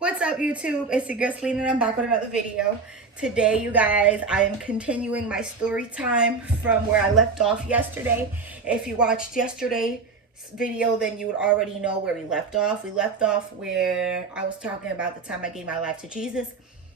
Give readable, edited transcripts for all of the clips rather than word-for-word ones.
What's up, YouTube? It's your girl Salena and I'm back with another video. Today, you guys, I am continuing my story time from where I left off yesterday. If you watched yesterday's video, then you would already know where we left off. We left off where I was talking about the time I gave my life to Jesus.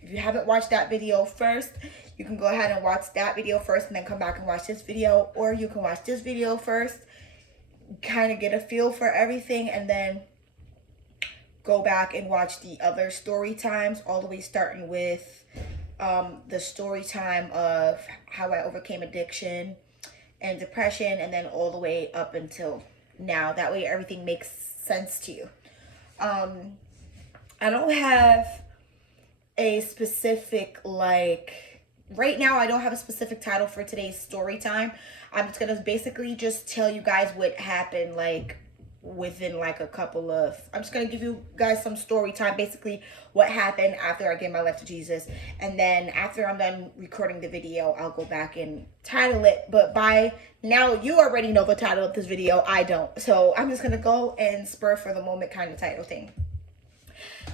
If you haven't watched that video first, you can go ahead and watch that video first and then come back and watch this video. Or you can watch this video first, kind of get a feel for everything, and then go back and watch the other story times, all the way starting with the story time of how I overcame addiction and depression, and then all the way up until now. That way everything makes sense to you. I don't have a specific, right now I don't have a specific title for today's story time. I'm just gonna basically just tell you guys what happened, within a couple of, I'm just gonna give you guys some story time, basically what happened after I gave my life to Jesus. And then after I'm done recording the video, I'll go back and title it. But by now you already know the title of this video. I don't, so I'm just gonna go and spur for the moment kind of title thing.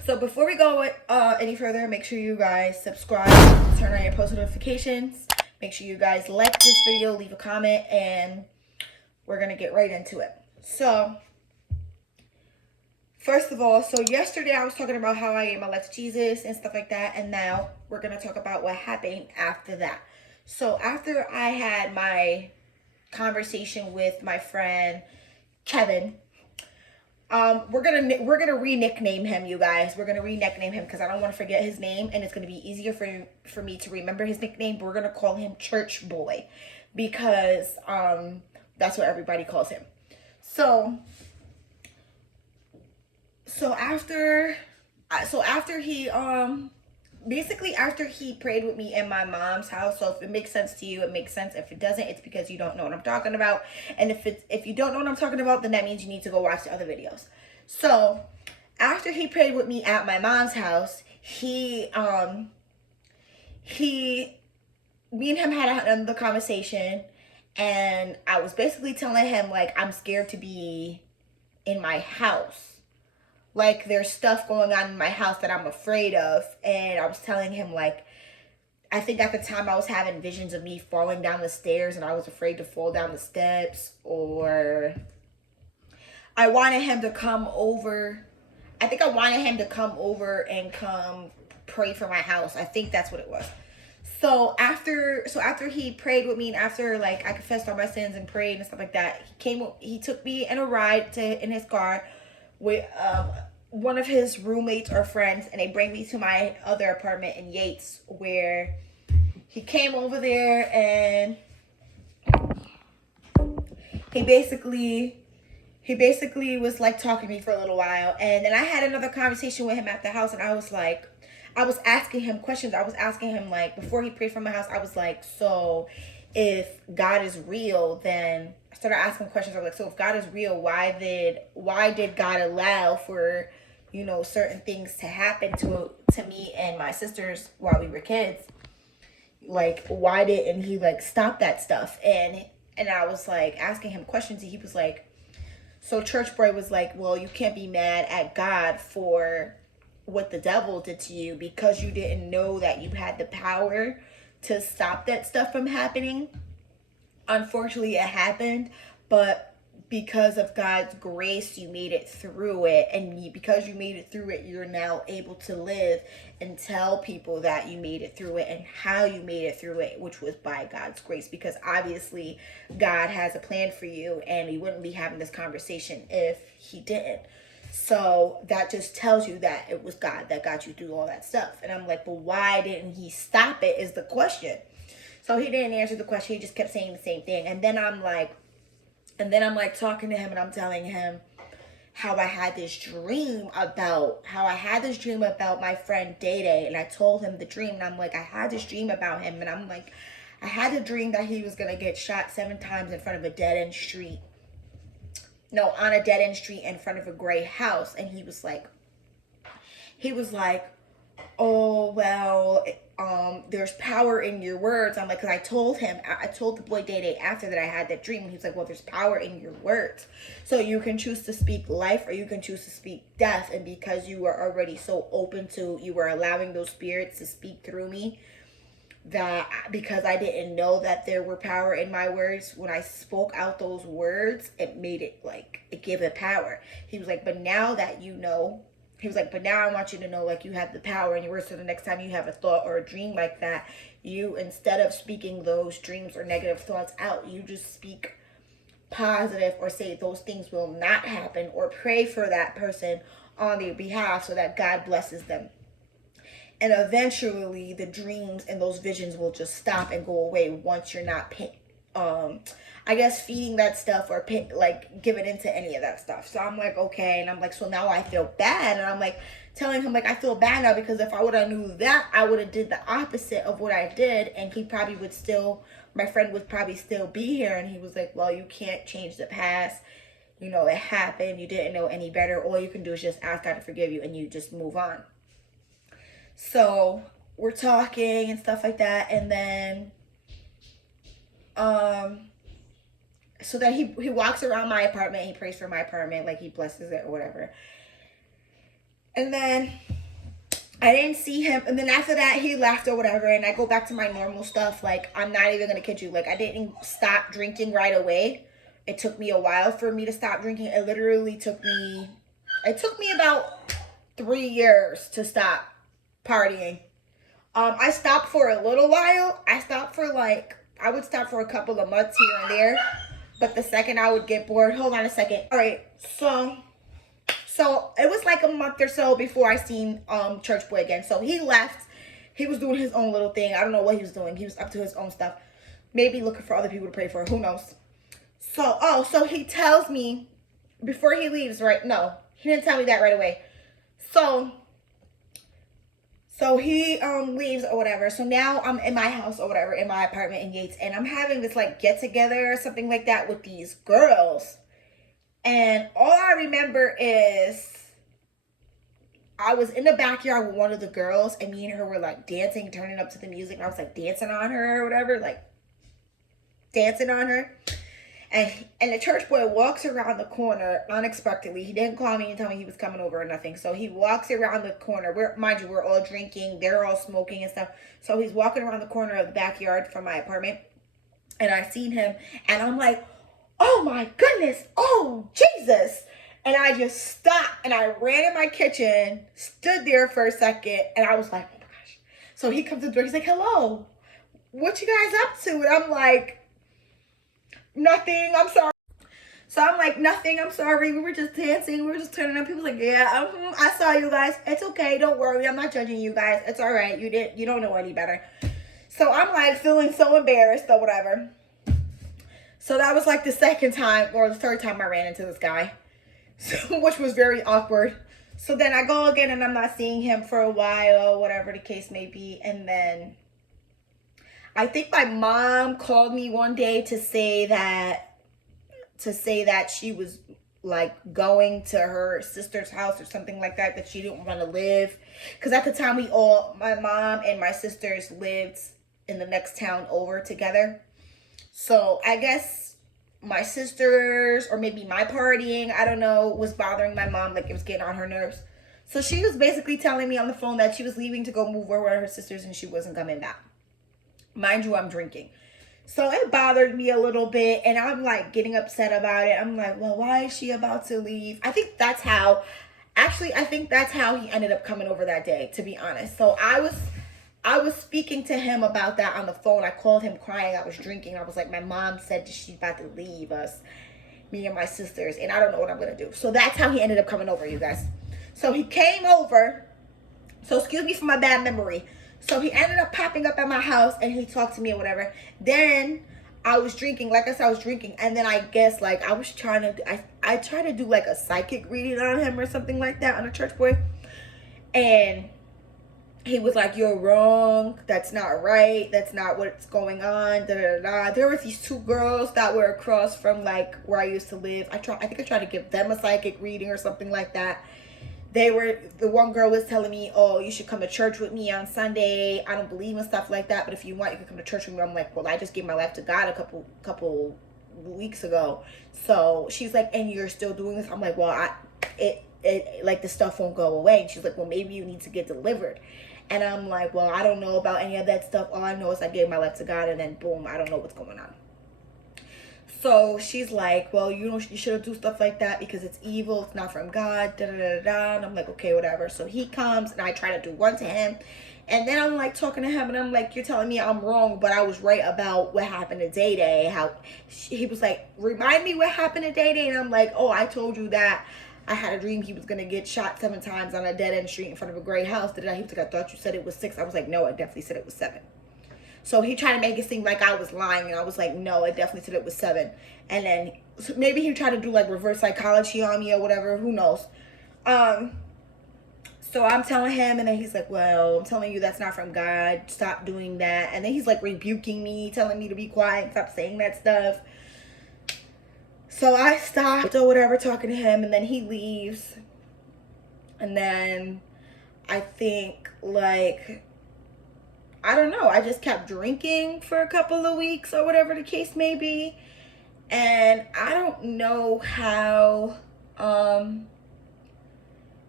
So before we go any further, make sure you guys subscribe, turn on your post notifications, make sure you guys like this video, leave a comment, and we're gonna get right into it. So first of all, so yesterday I was talking about how I gave my life to Jesus and stuff like that, and now we're going to talk about what happened after that. So after I had my conversation with my friend Kevin, we're gonna re-nickname him, you guys. We're gonna re-nickname him because I don't want to forget his name, and it's gonna be easier for me to remember his nickname. But we're gonna call him Church Boy because that's what everybody calls him. So after he basically after he prayed with me in my mom's house. So if it makes sense to you, it makes sense. If it doesn't, it's because you don't know what I'm talking about. And if you don't know what I'm talking about, then that means you need to go watch the other videos. So after he prayed with me at my mom's house, me and him had another conversation, and I was basically telling him I'm scared to be in my house. There's stuff going on in my house that I'm afraid of. And I was telling him, I think at the time I was having visions of me falling down the stairs and I was afraid to fall down the steps. Or I wanted him to come over. I think I wanted him to come over and come pray for my house. I think that's what it was. So after he prayed with me, and after I confessed all my sins and prayed and stuff like that, he took me in a ride in his car with one of his roommates or friends, and they bring me to my other apartment in Yates, where he came over there and he basically was talking to me for a little while. And then I had another conversation with him at the house, and I was asking him questions. I was asking him, before he prayed for my house, I was so if God is real, then I started asking questions. I was so if God is real, why did God allow for, certain things to happen to me and my sisters while we were kids? Why didn't he stop that stuff? And I was asking him questions, and he was so Church Boy was well, you can't be mad at God for what the devil did to you because you didn't know that you had the power to stop that stuff from happening. Unfortunately, it happened, but because of God's grace, you made it through it. And because you made it through it, you're now able to live and tell people that you made it through it and how you made it through it, which was by God's grace. Because obviously, God has a plan for you, and we wouldn't be having this conversation if he didn't. So that just tells you that it was God that got you through all that stuff. And I'm but why didn't he stop it is the question. So he didn't answer the question. He just kept saying the same thing. And then I'm talking to him, and I'm telling him how I had this dream about my friend Day Day. And I told him the dream, and I'm I had this dream about him. And I'm I had a dream that he was going to get shot 7 times in front of a dead-end street. No, on a dead-end street in front of a gray house. And he was oh, well, there's power in your words. I'm like, because I told the boy Day after that I had that dream. And he's like, well, there's power in your words. So you can choose to speak life or you can choose to speak death. And because you were already so open to, you were allowing those spirits to speak through me, that because I didn't know that there were power in my words, when I spoke out those words, it made it like, it gave it power. He was like, but now that you know, he was like, but now I want you to know, like, you have the power in your words. So the next time you have a thought or a dream like that, you, instead of speaking those dreams or negative thoughts out, you just speak positive or say those things will not happen or pray for that person on their behalf so that God blesses them. And eventually the dreams and those visions will just stop and go away once you're not I guess feeding that stuff or like giving into any of that stuff. So I'm like, okay. And I'm like, so now I feel bad. And I'm like telling him, like, I feel bad now because if I would have knew that, I would have did the opposite of what I did. And he probably would still, my friend would probably still be here. And he was like, well, you can't change the past. You know, it happened. You didn't know any better. All you can do is just ask God to forgive you and you just move on. So we're talking and stuff like that. And then, so that he walks around my apartment, he prays for my apartment, like he blesses it or whatever. And then I didn't see him, and then after that he left or whatever, and I go back to my normal stuff. Like, I'm not even gonna kid you, like, I didn't stop drinking right away. It took me a while for me to stop drinking. It literally took me about 3 years to stop partying. I stopped for a little while. I would stop for a couple of months here and there. But the second I would get bored, hold on a second. All right, so it was like a month or so before I seen Church Boy again. So he left. He was doing his own little thing. I don't know what he was doing. He was up to his own stuff. Maybe looking for other people to pray for. Who knows? So he tells me before he leaves, right? No, he didn't tell me that right away. So he leaves or whatever. So now I'm in my house or whatever, in my apartment in Yates, and I'm having this like get together or something like that with these girls. And all I remember is I was in the backyard with one of the girls, and me and her were like dancing, turning up to the music. And I was like dancing on her or whatever, like dancing on her. And the church boy walks around the corner unexpectedly. He didn't call me and tell me he was coming over or nothing. So he walks around the corner. Mind you, we're all drinking. They're all smoking and stuff. So he's walking around the corner of the backyard from my apartment. And I seen him. And I'm like, oh my goodness. Oh, Jesus. And I just stopped. And I ran in my kitchen. Stood there for a second. And I was like, oh my gosh. So he comes to the door. He's like, hello. What you guys up to? And I'm like, nothing, I'm sorry. So I'm like, nothing, I'm sorry. We were just dancing. We were just turning up. People like, yeah, I saw you guys. It's okay. Don't worry. I'm not judging you guys. It's all right. You don't know any better. So I'm like feeling so embarrassed or whatever. So that was like the second time or the third time I ran into this guy, which was very awkward. So then I go again and I'm not seeing him for a while, whatever the case may be. And then I think my mom called me one day to say that she was like going to her sister's house or something like that, that she didn't want to live. Because at the time my mom and my sisters lived in the next town over together. So I guess my sisters, or maybe my partying, I don't know, was bothering my mom, like it was getting on her nerves. So she was basically telling me on the phone that she was leaving to go move over with her sisters and she wasn't coming back. Mind you, I'm drinking. So it bothered me a little bit, and I'm like getting upset about it. I'm like, well, why is she about to leave? I think that's how he ended up coming over that day, to be honest. So I was speaking to him about that on the phone. I called him crying. I was drinking. I was like, my mom said she's about to leave us, me and my sisters, and I don't know what I'm going to do. So that's how he ended up coming over, you guys. So he came over. So excuse me for my bad memory. So he ended up popping up at my house and he talked to me or whatever. Then I was drinking. Like I said, I was drinking. And then I guess like I was trying to, I tried to do like a psychic reading on him or something like that on a church boy. And he was like, you're wrong. That's not right. That's not what's going on. Da, da, da. There were these two girls that were across from like where I used to live. I think I tried to give them a psychic reading or something like that. the one girl was telling me, oh, you should come to church with me on Sunday. I don't believe in stuff like that, but if you want, you can come to church with me. I'm like, well, I just gave my life to God a couple weeks ago. So she's like, and you're still doing this? I'm like, well, it like the stuff won't go away. And she's like, well, maybe you need to get delivered. And I'm like, well, I don't know about any of that stuff. All I know is I gave my life to God, and then boom, I don't know what's going on. So she's like, well, you shouldn't do stuff like that because it's evil. It's not from God. Da da da da. And I'm like, okay, whatever. So he comes and I try to do one to him. And then I'm like talking to him and I'm like, you're telling me I'm wrong, but I was right about what happened to Day Day. He was like, remind me what happened to Day Day. And I'm like, oh, I told you that I had a dream he was going to get shot 7 times on a dead end street in front of a gray house. He was like, I thought you said it was 6. I was like, no, I definitely said it was 7. So he tried to make it seem like I was lying, and I was like, no, I definitely said it was 7. And then so maybe he tried to do like reverse psychology on me or whatever, who knows. So I'm telling him, and then he's like, well, I'm telling you that's not from God. Stop doing that. And then he's like rebuking me, telling me to be quiet and stop saying that stuff. So I stopped or whatever talking to him, and then he leaves. And then I think like, I don't know, I just kept drinking for a couple of weeks or whatever the case may be. And I don't know how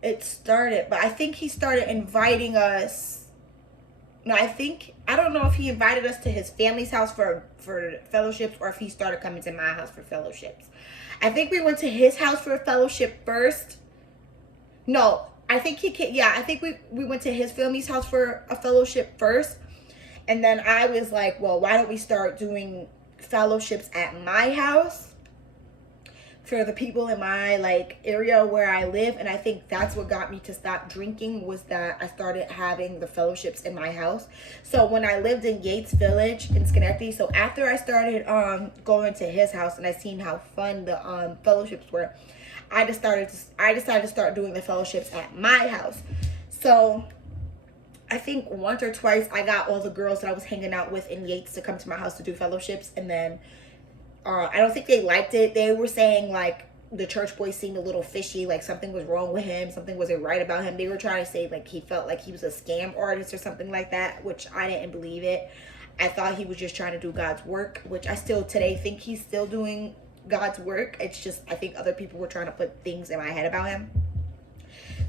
it started, but I think he started inviting us. No, I don't know if he invited us to his family's house for fellowships or if he started coming to my house for fellowships. I think we went to his house for a fellowship first. No, I think he came, yeah, I think we went to his family's house for a fellowship first. And then I was like, well, why don't we start doing fellowships at my house for the people in my like area where I live. And I think that's what got me to stop drinking, was that I started having the fellowships in my house. So when I lived in Yates Village in Schenectady, so after I started going to his house and I seen how fun the fellowships were, I decided to start doing the fellowships at my house. So I think once or twice I got all the girls that I was hanging out with in Yates to come to my house to do fellowships, and then I don't think they liked it. They were saying like the church boy seemed a little fishy, like something was wrong with him, something wasn't right about him. They were trying to say like he felt like he was a scam artist or something like that, which I didn't believe it. I thought he was just trying to do God's work, which I still today think he's still doing God's work. It's just I think other people were trying to put things in my head about him.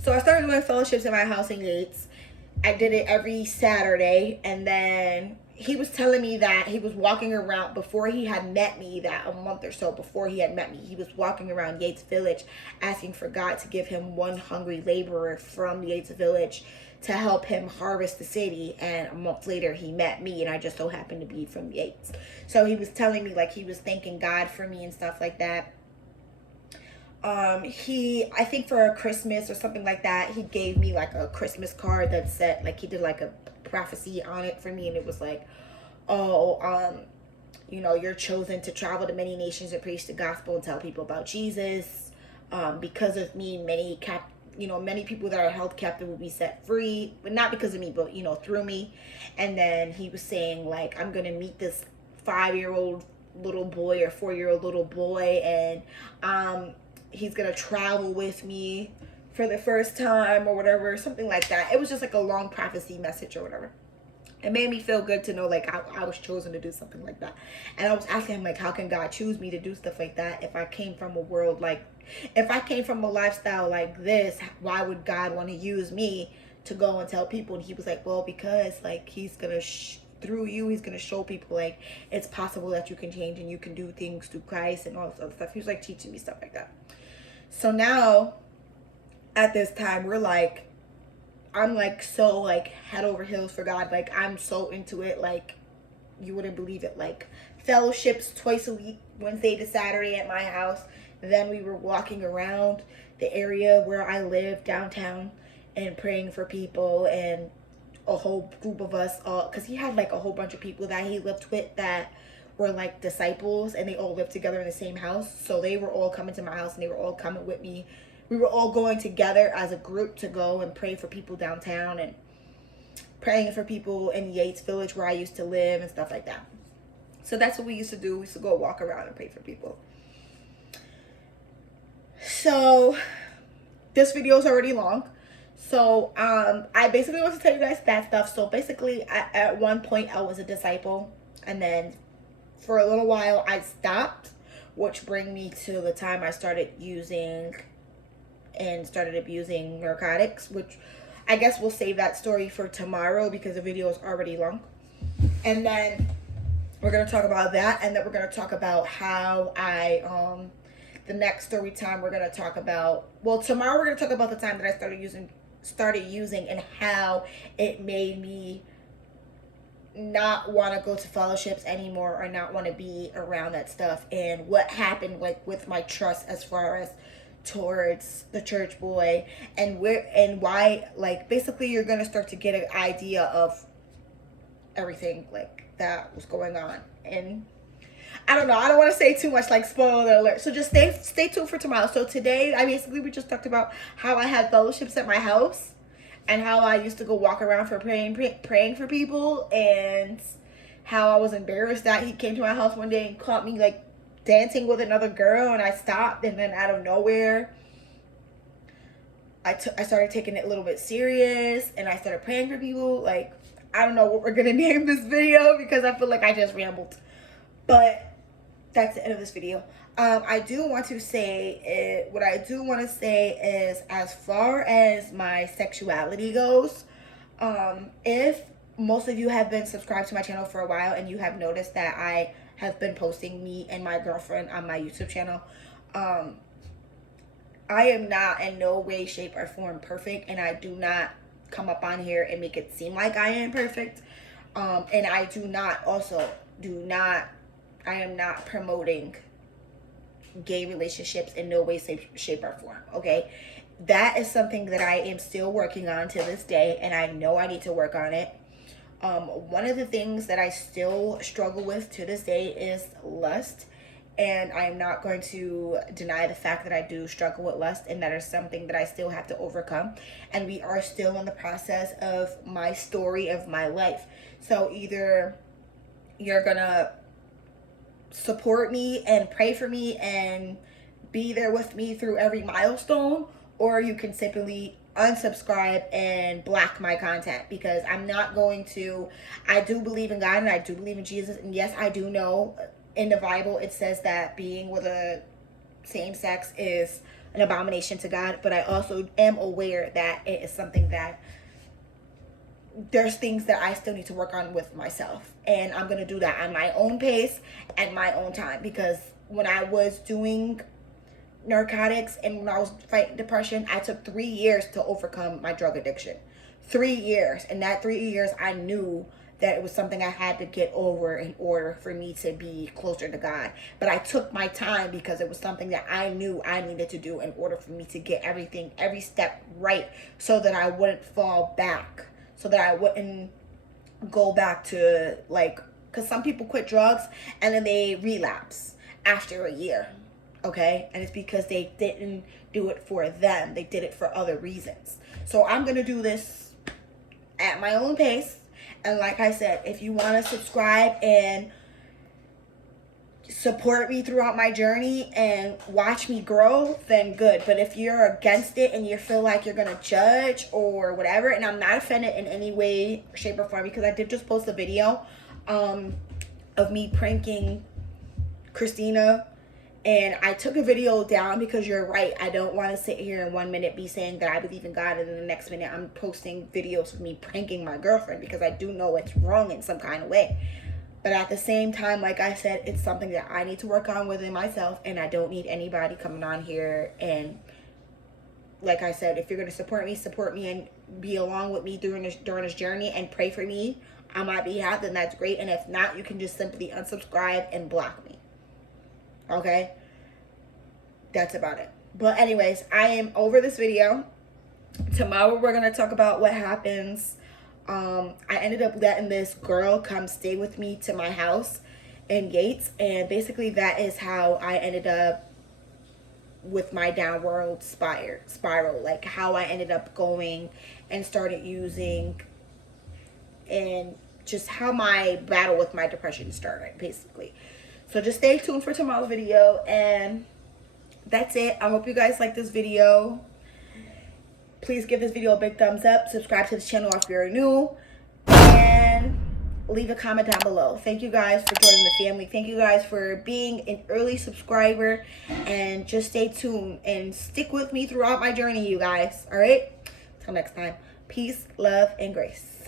So I started doing fellowships in my house in Yates. I did it every Saturday, and then he was telling me that he was walking around before he had met me, that a month or so before he had met me, he was walking around Yates Village asking for God to give him one hungry laborer from Yates Village to help him harvest the city. And a month later he met me, and I just so happened to be from Yates. So he was telling me like he was thanking God for me and stuff like that. I think for a Christmas or something like that, he gave me like a Christmas card that said, like, he did like a prophecy on it for me, and it was like, oh, you're chosen to travel to many nations and preach the gospel and tell people about Jesus. Because of me, many people that are held captive will be set free, but not because of me, but through me. And then he was saying like, I'm gonna meet this 5-year-old little boy or 4-year-old little boy, and he's gonna travel with me for the first time or whatever, something like that. It was just like a long prophecy message or whatever. It made me feel good to know like I was chosen to do something like that. And I was asking him like, how can God choose me to do stuff like that? If I came from a lifestyle like this, why would God want to use me to go and tell people? And he was like, well, because like he's gonna through you, he's gonna show people like it's possible that you can change and you can do things through Christ and all this other stuff. He was like teaching me stuff like that. So now at this time I'm like so like head over heels for God. Like I'm so into it, like you wouldn't believe it. Like fellowships twice a week, Wednesday to Saturday at my house. Then we were walking around the area where I live downtown and praying for people, and a whole group of us all, because he had like a whole bunch of people that he lived with that were like disciples, and they all lived together in the same house. So they were all coming to my house and they were all coming with me. We were all going together as a group to go and pray for people downtown and praying for people in Yates Village where I used to live and stuff like that. So that's what we used to do. We used to go walk around and pray for people. So this video is already long. So I basically want to tell you guys that stuff. So basically, at one point I was a disciple, and then for a little while I stopped, which bring me to the time I started using and started abusing narcotics, which I guess we'll save that story for tomorrow because the video is already long. And then we're going to talk about that, and then we're going to talk about how I the next story time we're going to talk about, well, tomorrow we're going to talk about the time that I started using and how it made me not want to go to fellowships anymore or not want to be around that stuff, and what happened like with my trust as far as towards the church boy, and where and why, like basically you're gonna start to get an idea of everything like that was going on. And I don't know, I don't want to say too much, like spoiler alert, so just stay tuned for tomorrow. So today we just talked about how I had fellowships at my house and how I used to go walk around for praying for people, and how I was embarrassed that he came to my house one day and caught me like dancing with another girl, and I stopped, and then out of nowhere I started taking it a little bit serious, and I started praying for people. Like, I don't know what we're gonna name this video because I feel like I just rambled, but that's the end of this video. I do want to say, what I do want to say is, as far as my sexuality goes, if most of you have been subscribed to my channel for a while and you have noticed that I have been posting me and my girlfriend on my YouTube channel, I am not in no way, shape, or form perfect, and I do not come up on here and make it seem like I am perfect. And I am not promoting gay relationships in no way, shape, or form, okay? That is something that I am still working on to this day, and I know I need to work on it. One of the things that I still struggle with to this day is lust, and I am not going to deny the fact that I do struggle with lust, and that is something that I still have to overcome, and we are still in the process of my story of my life. So either you're gonna support me and pray for me and be there with me through every milestone, or you can simply unsubscribe and block my content, because I'm not going to. I do believe in God and I do believe in Jesus, and yes, I do know in the Bible it says that being with a same sex is an abomination to God, but I also am aware that it is something that there's things that I still need to work on with myself, and I'm going to do that on my own pace and my own time, because when I was doing narcotics and when I was fighting depression, I took 3 years to overcome my drug addiction. 3 years. And that 3 years, I knew that it was something I had to get over in order for me to be closer to God. But I took my time because it was something that I knew I needed to do in order for me to get everything, every step right, so that I wouldn't fall back, so that I wouldn't go back to, like, because some people quit drugs and then they relapse after a year. Okay, and it's because they didn't do it for them. They did it for other reasons. So I'm going to do this at my own pace. And like I said, if you want to subscribe and support me throughout my journey and watch me grow, then good. But if you're against it and you feel like you're going to judge or whatever, and I'm not offended in any way, shape, or form, because I did just post a video of me pranking Christina. And I took a video down because you're right. I don't want to sit here in 1 minute be saying that I believe in God, and then the next minute I'm posting videos of me pranking my girlfriend, because I do know it's wrong in some kind of way. But at the same time, like I said, it's something that I need to work on within myself, and I don't need anybody coming on here. And like I said, if you're going to support me and be along with me during this journey and pray for me on my behalf, then that's great. And if not, you can just simply unsubscribe and block me. Okay, that's about it. But anyways, I am over this video. Tomorrow we're gonna talk about what happens. I ended up letting this girl come stay with me to my house in Yates, and basically that is how I ended up with my downward spiral, like how I ended up going and started using, and just how my battle with my depression started, basically. So just stay tuned for tomorrow's video, and that's it. I hope you guys like this video. Please give this video a big thumbs up. Subscribe to the channel if you're new. And leave a comment down below. Thank you guys for joining the family. Thank you guys for being an early subscriber. And just stay tuned and stick with me throughout my journey, you guys. All right? Till next time. Peace, love, and grace.